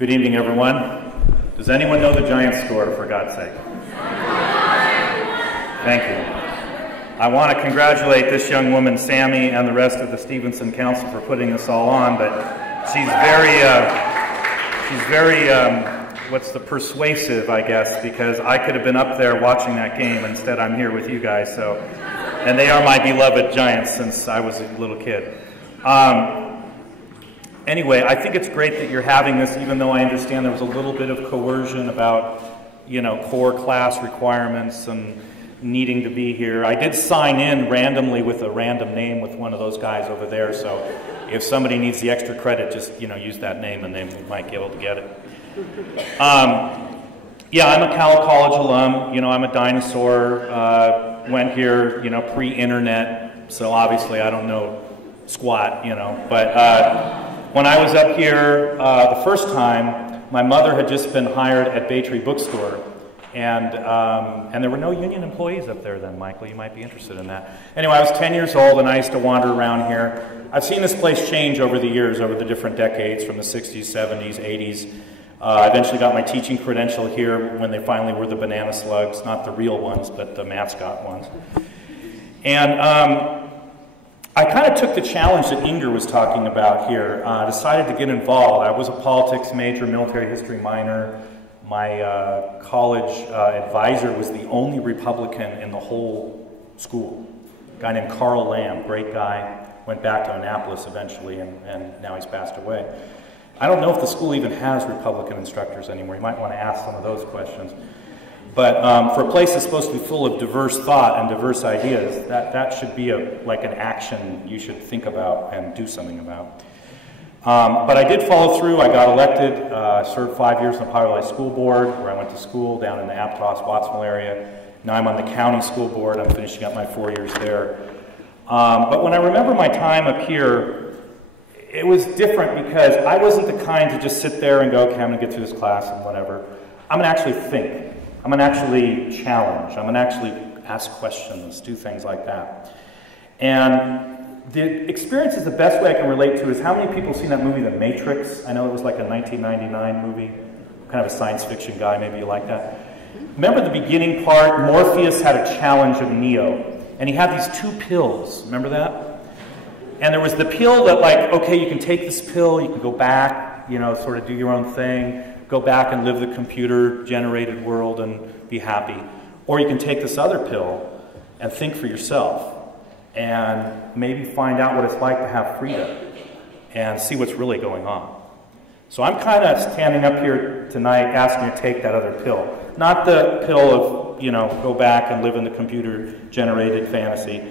Good evening, everyone. Does anyone know the Giants score, for God's sake? Thank you. I want to congratulate this young woman, Sammy, and the rest of the Stevenson Council for putting this all on, but she's very, what's the persuasive, I guess, because I could have been up there watching that game. Instead, I'm here with you guys, so, and they are my beloved Giants since I was a little kid. Anyway, I think it's great that you're having this, even though I understand there was a little bit of coercion about, you know, core class requirements and needing to be here. I did sign in randomly with a random name with one of those guys over there, so if somebody needs the extra credit, just, you know, use that name and they might be able to get it. Yeah, I'm a Cal College alum. You know, I'm a dinosaur. Went here, you know, pre-internet, so obviously I don't know squat, you know, but when I was up here the first time, my mother had just been hired at Baytree Bookstore, and there were no union employees up there then, Michael. You might be interested in that. Anyway, I was 10 years old, and I used to wander around here. I've seen this place change over the years, over the different decades, from the 60s, 70s, 80s. I eventually got my teaching credential here when they finally were the banana slugs, not the real ones, but the mascot ones. And I kind of took the challenge that Inger was talking about here, decided to get involved. I was a politics major, military history minor. My college advisor was the only Republican in the whole school. A guy named Carl Lamb, great guy, went back to Annapolis eventually, and now he's passed away. I don't know if the school even has Republican instructors anymore. You might want to ask some of those questions. But for a place that's supposed to be full of diverse thought and diverse ideas, that should be like an action you should think about and do something about. But I did follow through. I got elected, served 5 years on the Powder High School Board, where I went to school down in the Aptos, Wattsville area. Now I'm on the county school board. I'm finishing up my 4 years there. But when I remember my time up here, it was different because I wasn't the kind to just sit there and go, okay, I'm going to get through this class and whatever. I'm going to actually think. I'm going to actually challenge. I'm going to actually ask questions, do things like that. And the experience is the best way I can relate to is how many people have seen that movie, The Matrix? I know it was like a 1999 movie. I'm kind of a science fiction guy, maybe you like that. Remember the beginning part? Morpheus had a challenge of Neo. And he had these 2 pills. Remember that? And there was the pill that, like, okay, you can take this pill, you can go back, you know, sort of do your own thing, go back and live the computer-generated world and be happy. Or you can take this other pill and think for yourself and maybe find out what it's like to have freedom and see what's really going on. So I'm kind of standing up here tonight asking you to take that other pill. Not the pill of, you know, go back and live in the computer-generated fantasy.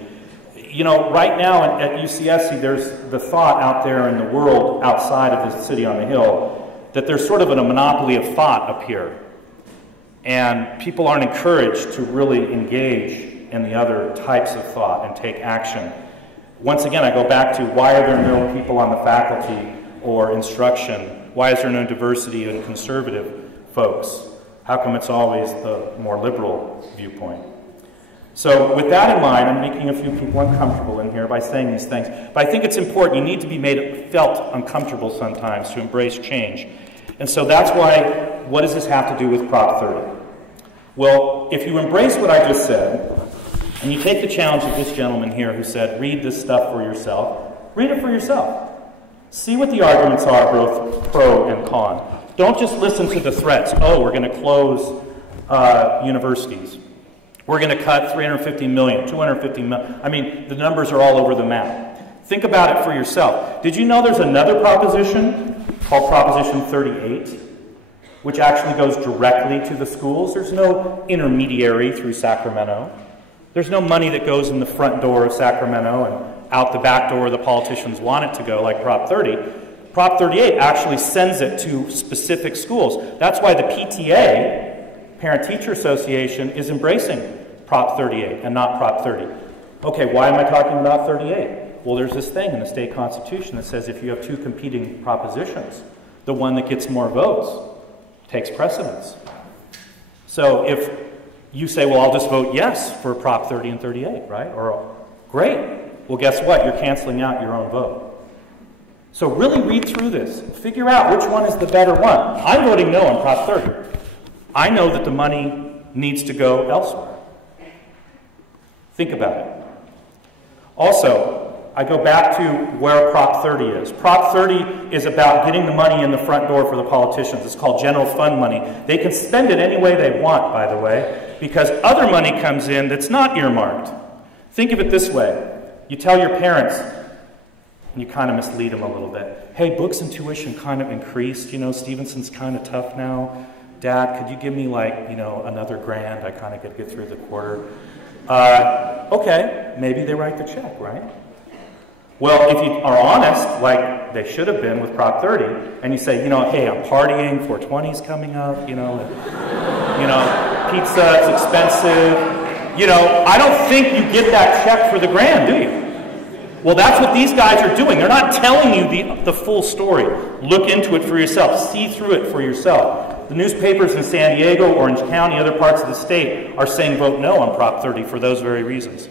You know, right now at UCSC, there's the thought out there in the world outside of the city on the hill that there's sort of a monopoly of thought up here. And people aren't encouraged to really engage in the other types of thought and take action. Once again, I go back to why are there no people on the faculty or instruction? Why is there no diversity in conservative folks? How come it's always the more liberal viewpoint? So with that in mind, I'm making a few people uncomfortable in here by saying these things. But I think it's important. You need to be felt uncomfortable sometimes to embrace change. And so that's why, what does this have to do with Prop 30? Well, if you embrace what I just said, and you take the challenge of this gentleman here who said, read this stuff for yourself, read it for yourself. See what the arguments are, both pro and con. Don't just listen to the threats. Oh, we're going to close universities. We're going to cut 350 million, 250 million. I mean, the numbers are all over the map. Think about it for yourself. Did you know there's another proposition called Proposition 38, which actually goes directly to the schools? There's no intermediary through Sacramento. There's no money that goes in the front door of Sacramento and out the back door the politicians want it to go, like Prop 30. Prop 38 actually sends it to specific schools. That's why the PTA, Parent-Teacher Association, is embracing Prop 38 and not Prop 30. Okay, why am I talking about 38? Well, there's this thing in the state constitution that says if you have 2 competing propositions, the one that gets more votes takes precedence. So if you say, well, I'll just vote yes for Prop 30 and 38, right? Or, great. Well, guess what? You're canceling out your own vote. So really read through this. Figure out which one is the better one. I'm voting no on Prop 30. I know that the money needs to go elsewhere. Think about it. Also, I go back to where Prop 30 is. Prop 30 is about getting the money in the front door for the politicians. It's called general fund money. They can spend it any way they want, by the way, because other money comes in that's not earmarked. Think of it this way. You tell your parents, and you kind of mislead them a little bit. Hey, books and tuition kind of increased. You know, Stevenson's kind of tough now. Dad, could you give me like, you know, another grand? I kind of could get through the quarter. Okay, maybe they write the check, right? Well, if you are honest, like they should have been with Prop 30, and you say, you know, hey, I'm partying, 420's coming up, you know, pizza, it's expensive. You know, I don't think you get that check for the grand, do you? Well, that's what these guys are doing. They're not telling you the full story. Look into it for yourself. See through it for yourself. The newspapers in San Diego, Orange County, other parts of the state are saying vote no on Prop 30 for those very reasons.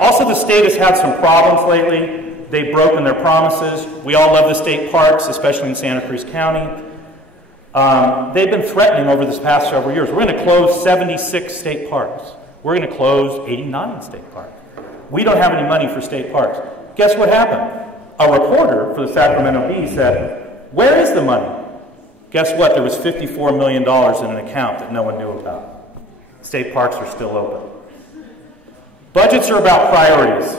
Also, the state has had some problems lately. They've broken their promises. We all love the state parks, especially in Santa Cruz County. They've been threatening over this past several years. We're going to close 76 state parks. We're going to close 89 state parks. We don't have any money for state parks. Guess what happened? A reporter for the Sacramento Bee said, where is the money? Guess what? There was $54 million in an account that no one knew about. State parks are still open. Budgets are about priorities.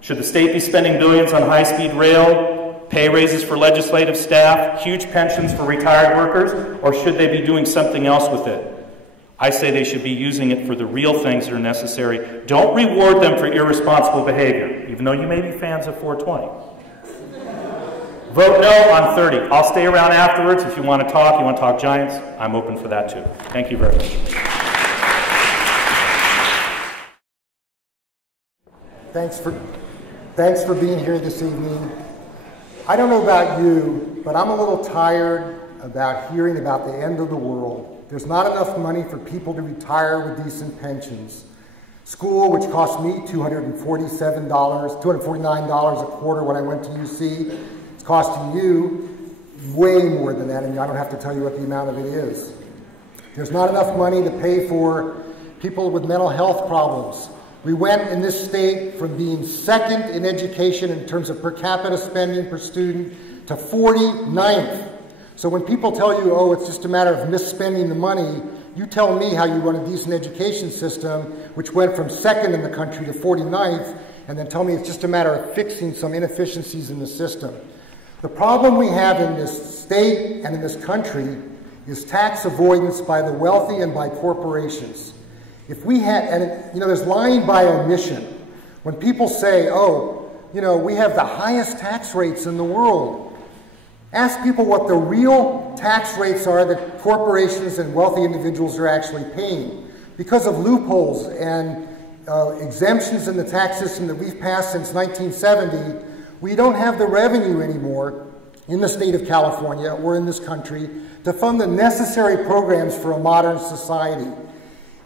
Should the state be spending billions on high-speed rail, pay raises for legislative staff, huge pensions for retired workers, or should they be doing something else with it? I say they should be using it for the real things that are necessary. Don't reward them for irresponsible behavior, even though you may be fans of 420. Vote no on 30. I'll stay around afterwards if you want to talk Giants, I'm open for that too. Thank you very much. Thanks for being here this evening. I don't know about you, but I'm a little tired about hearing about the end of the world. There's not enough money for people to retire with decent pensions. School, which cost me $249 a quarter when I went to UC, it's costing you way more than that, and I don't have to tell you what the amount of it is. There's not enough money to pay for people with mental health problems. We went in this state from being second in education in terms of per capita spending per student to 49th. So when people tell you, oh, it's just a matter of misspending the money, you tell me how you run a decent education system, which went from second in the country to 49th, and then tell me it's just a matter of fixing some inefficiencies in the system. The problem we have in this state and in this country is tax avoidance by the wealthy and by corporations. If we had, and you know, there's lying by omission. When people say, oh, you know, we have the highest tax rates in the world, ask people what the real tax rates are that corporations and wealthy individuals are actually paying. Because of loopholes and exemptions in the tax system that we've passed since 1970, we don't have the revenue anymore in the state of California or in this country to fund the necessary programs for a modern society.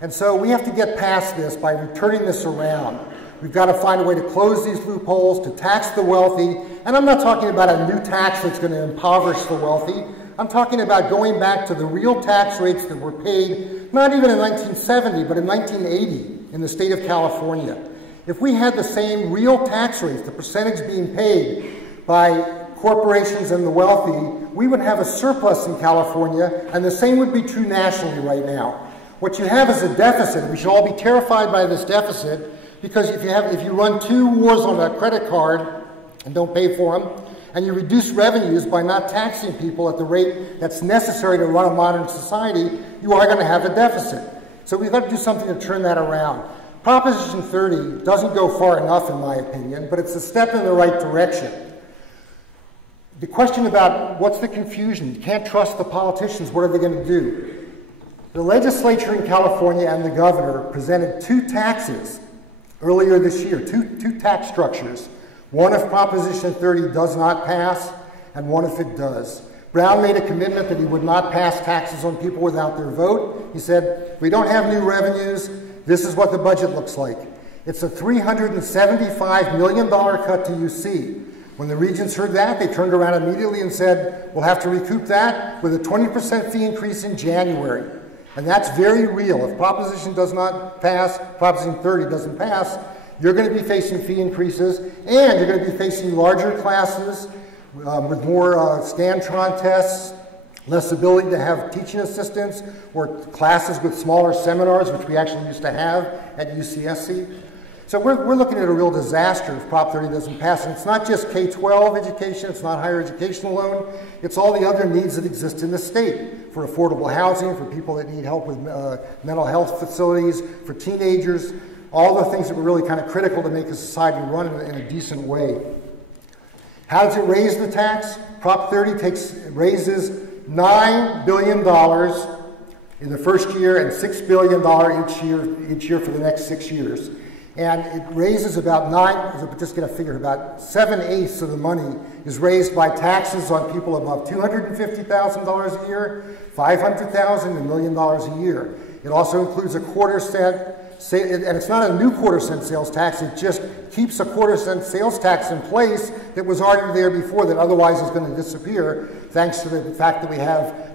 And so we have to get past this by returning this around. We've got to find a way to close these loopholes, to tax the wealthy. And I'm not talking about a new tax that's going to impoverish the wealthy. I'm talking about going back to the real tax rates that were paid, not even in 1970, but in 1980 in the state of California. If we had the same real tax rates, the percentage being paid by corporations and the wealthy, we would have a surplus in California, and the same would be true nationally right now. What you have is a deficit. We should all be terrified by this deficit, because if you run 2 wars on a credit card and don't pay for them, and you reduce revenues by not taxing people at the rate that's necessary to run a modern society, you are going to have a deficit. So we've got to do something to turn that around. Proposition 30 doesn't go far enough, in my opinion, but it's a step in the right direction. The question about what's the confusion? You can't trust the politicians. What are they going to do? The legislature in California and the governor presented 2 taxes earlier this year, two tax structures. One if Proposition 30 does not pass, and one if it does. Brown made a commitment that he would not pass taxes on people without their vote. He said, if we don't have new revenues, this is what the budget looks like. It's a $375 million cut to UC. When the regents heard that, they turned around immediately and said, we'll have to recoup that with a 20% fee increase in January. And that's very real. If Proposition does not pass, Proposition 30 doesn't pass, you're going to be facing fee increases, and you're going to be facing larger classes with more Scantron tests, less ability to have teaching assistants, or classes with smaller seminars, which we actually used to have at UCSC. So we're looking at a real disaster if Prop 30 doesn't pass. And it's not just K-12 education, it's not higher education alone, it's all the other needs that exist in the state for affordable housing, for people that need help with mental health facilities, for teenagers, all the things that were really kind of critical to make a society run in a decent way. How does it raise the tax? Prop 30 raises $9 billion in the first year and $6 billion each year for the next 6 years. And it raises about just get a figure, about 7/8 of the money is raised by taxes on people above $250,000 a year, $500,000, $1 million a year. It also includes a quarter-cent, and it's not a new quarter-cent sales tax, it just keeps a quarter-cent sales tax in place that was already there before that otherwise is going to disappear, thanks to the fact that we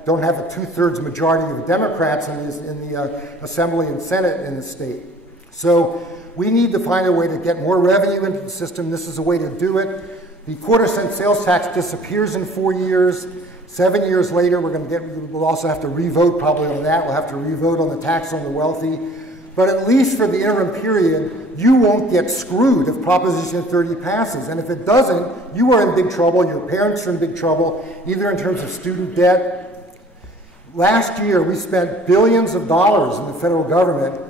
don't have a 2/3 majority of Democrats in the Assembly and Senate in the state. So we need to find a way to get more revenue into the system. This is a way to do it. The quarter-cent sales tax disappears in 4 years. 7 years later, we'll also have to re-vote probably on that. We'll have to re-vote on the tax on the wealthy. But at least for the interim period, you won't get screwed if Proposition 30 passes. And if it doesn't, you are in big trouble. Your parents are in big trouble, either in terms of student debt. Last year, we spent billions of dollars in the federal government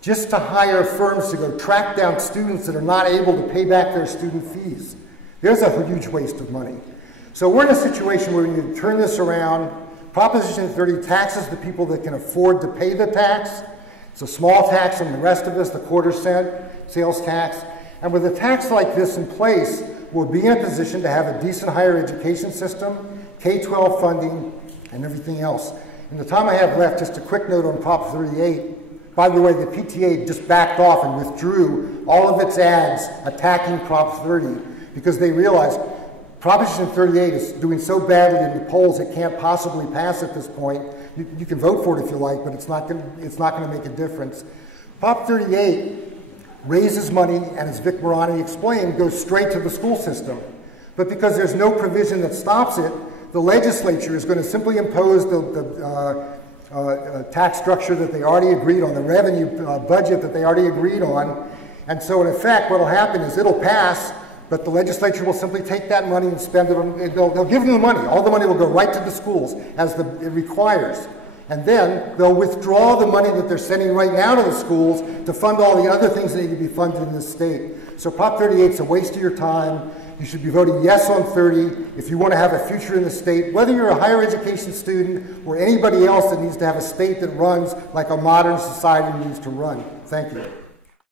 just to hire firms to go track down students that are not able to pay back their student fees. There's a huge waste of money. So we're in a situation where we need to turn this around. Proposition 30 taxes the people that can afford to pay the tax. It's a small tax on the rest of us, the quarter-cent sales tax. And with a tax like this in place, we'll be in a position to have a decent higher education system, K-12 funding, and everything else. In the time I have left, just a quick note on Prop 38. By the way, the PTA just backed off and withdrew all of its ads attacking Prop 30 because they realized Proposition 38 is doing so badly in the polls it can't possibly pass at this point. You can vote for it if you like, but it's not going to make a difference. Prop 38 raises money, and as Vic Morani explained, goes straight to the school system. But because there's no provision that stops it, the legislature is going to simply impose the tax structure that they already agreed on, the revenue budget that they already agreed on. And so in effect, what will happen is it'll pass, but the legislature will simply take that money and spend it on, they'll give them the money. All the money will go right to the schools as it requires. And then they'll withdraw the money that they're sending right now to the schools to fund all the other things that need to be funded in the state. So Prop 38 is a waste of your time. You should be voting yes on 30 if you want to have a future in the state, whether you're a higher education student or anybody else that needs to have a state that runs like a modern society needs to run. Thank you.